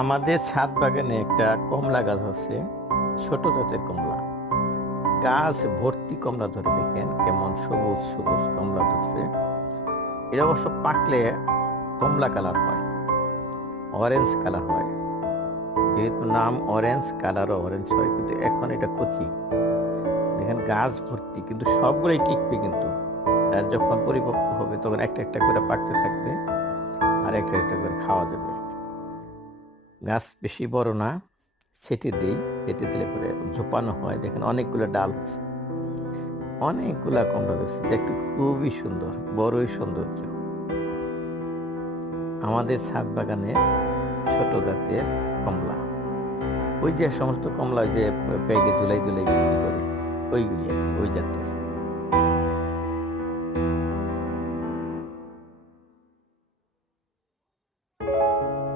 আমাদের ছাদ বাগানে একটা কমলা গাছ আছে, ছোট জাতের কমলা। গাছ ভর্তি কমলা ধরে, দেখেন কেমন সবুজ সবুজ কমলা ধরছে। এটা অবশ্য পাকলে কমলা কালার হয়, অরেঞ্জ কালার হয়। যেহেতু নাম অরেঞ্জ, কালারও অরেঞ্জ হয়, কিন্তু এখন এটা কচি। দেখেন গাছ ভর্তি, কিন্তু সবগুলোই টিকবে কিন্তু। আর যখন পরিপক্ক হবে তখন একটা একটা করে পাকতে থাকবে, আর একটা একটা করে খাওয়া যাবে। গাছ বেশি বড় না, ছেটে দিই, ছেটে দিলে পরে ঝোপানো হয়। দেখেন অনেকগুলো ডাল হচ্ছে, অনেকগুলা কমলা গাছ, দেখতে খুবই সুন্দর, বড়ই সৌন্দর্য। আমাদের ছাদ বাগানে ছোট জাতের কমলা, ওই যে সমস্ত কমলা যে ব্যাগে ঝুলাই ঝুলাই বিক্রি করে, ওইগুলি আর কি, ওই জাতের।